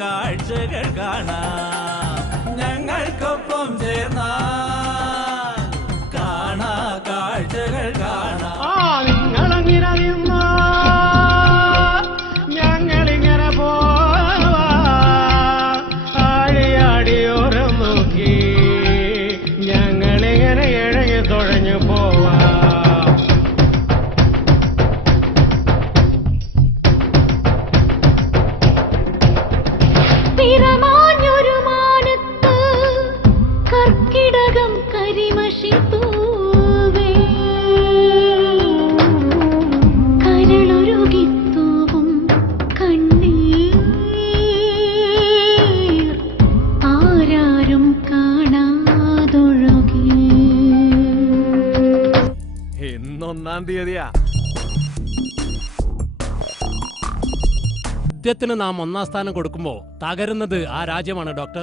കാഴ്ചകൾ കാണാം ഞങ്ങൾക്കൊപ്പം ചേർന്നാൽ കാണാ കാഴ്ചകൾ കാണാം. നിങ്ങളങ്ങനെ നിന്നോ ഞങ്ങളിങ്ങനെ പോവാ ആടിയോരം നോക്കി ഞങ്ങളിങ്ങനെ ഇഴഞ്ഞു തുഴഞ്ഞു പോവാ. പിറമാഞ്ഞൊരു മാനത്ത് കർക്കിടകം കരിമഷി തൂവേ കരളുരുകിത്തൂവും കണ്ണീർ ആരാരും കാണാതൊഴുകി. ഇന്നൊന്നാം തീയതിയാ. യുദ്ധത്തിന് നാം ഒന്നാം സ്ഥാനം കൊടുക്കുമ്പോൾ തകരുന്നത് ആ രാജ്യമാണ് ഡോക്ടർ.